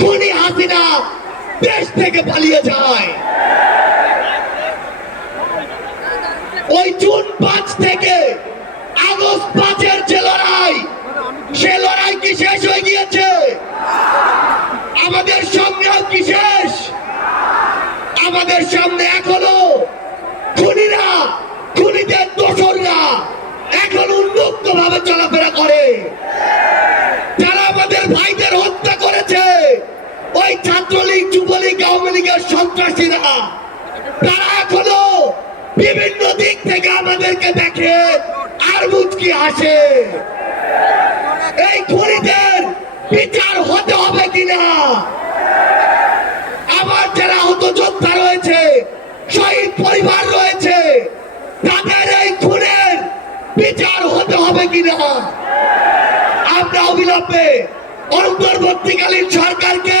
খুনি হাসিনা দেশ থেকে পালিয়ে যায়। ওই জুন পাঁচ থেকে আগস্ট পাঁচের যে লড়াই, সে লড়াই কি শেষ হয়ে গিয়েছে? আমাদের সংগ্রাম কি শেষ? আমাদের সামনে এখনও খুনিরা, খুনিদের দোসররা এখন উন্মুক্ত ভাবে চলাফেরা করে। তারা আমাদের ভাইদের ওই ছাত্রলীগ, যুবলীগ, আওয়ামী লীগের সন্ত্রাসীরা, তারা এখনও বিভিন্ন দিক থেকে আমাদেরকে দেখে আর মুচকি হাসে এই খুনিদের বিচার হতে হবে কিনা? আমার যারা আহত যোদ্ধা রয়েছে, শহীদ পরিবার রয়েছে, তাদের এই খুনের বিচার হতে হবে কিনা? আমরা অবিলম্বে অন্তর্বর্তীকালীন সরকারকে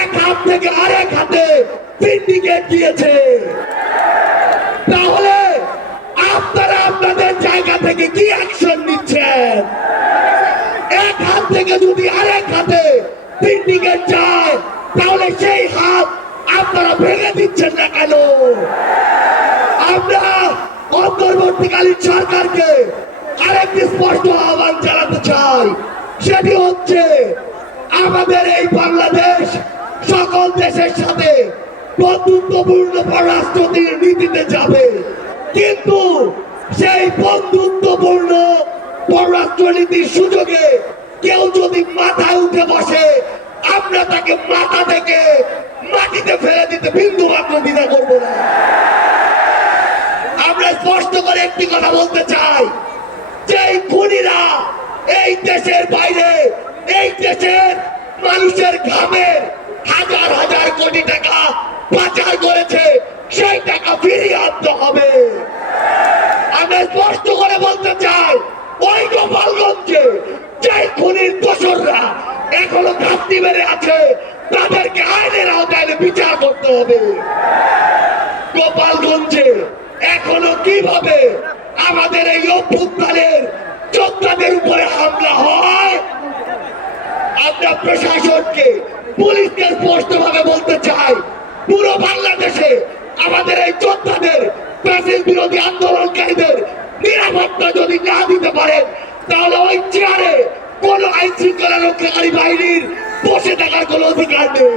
এক হাত থেকে আরেক হাতে সিন্ডিকেট দিয়েছে। তাহলে আপনারা আপনাদের জায়গা থেকে কি অ্যাকশন নিচ্ছেন? এক হাত থেকে যদি আরেক হাতে সিন্ডিকেট যায় তাহলে সেই হাত আপনারা ভেঙে দিচ্ছেন না কেন? আমরা অন্তর্বর্তীকালীন সরকারকে আরেকটি স্পষ্ট আহ্বান জানাতে চাই। সেটি হচ্ছে, আমাদের এই বাংলাদেশ সকল দেশের সাথে বন্ধুত্বপূর্ণ পররাষ্ট্র নীতিতে যাবে। কিন্তু সেই বন্ধুত্বপূর্ণ পররাষ্ট্রনীতির সুযোগে কেউ যদি মাথায় উঠে বসে, আমরা তাকে মাথা থেকে মাটিতে ফেলে দিতে বিন্দু মাত্র দ্বিধা করব না। আমরা স্পষ্ট করে একটি কথা বলতে চাই যে খুনিরা এই দেশের বাইরে, এই দেশের মানুষের ঘামে হাজার হাজার কোটি টাকা পাচার করেছে, সেই টাকা ফিরিয়ে আনতে হবে। আমরা স্পষ্ট করে বলতে চাই, ওই গোপালগঞ্জে যে খুনির দোসররা এখনও ঘাপটি মেরে আছে, তাদেরকে আইনের আওতায় বিচার করতে হবে। গোপালগঞ্জে এখনও কীভাবে আমাদের এই অভ্যুত্থানের আমরা প্রশাসনকে পুলিশকে স্পষ্টভাবে বলতে চাই, পুরো বাংলাদেশে আমাদের এই যোদ্ধাদের প্রাচীন বিরোধী আন্দোলনকারীদের নিরাপত্তা যদি না দিতে পারেন, তাহলে ওই চেয়ারে কোন আইন শৃঙ্খলা রক্ষাকারী বাহিনীর বসে থাকার কোনো অধিকার নেই।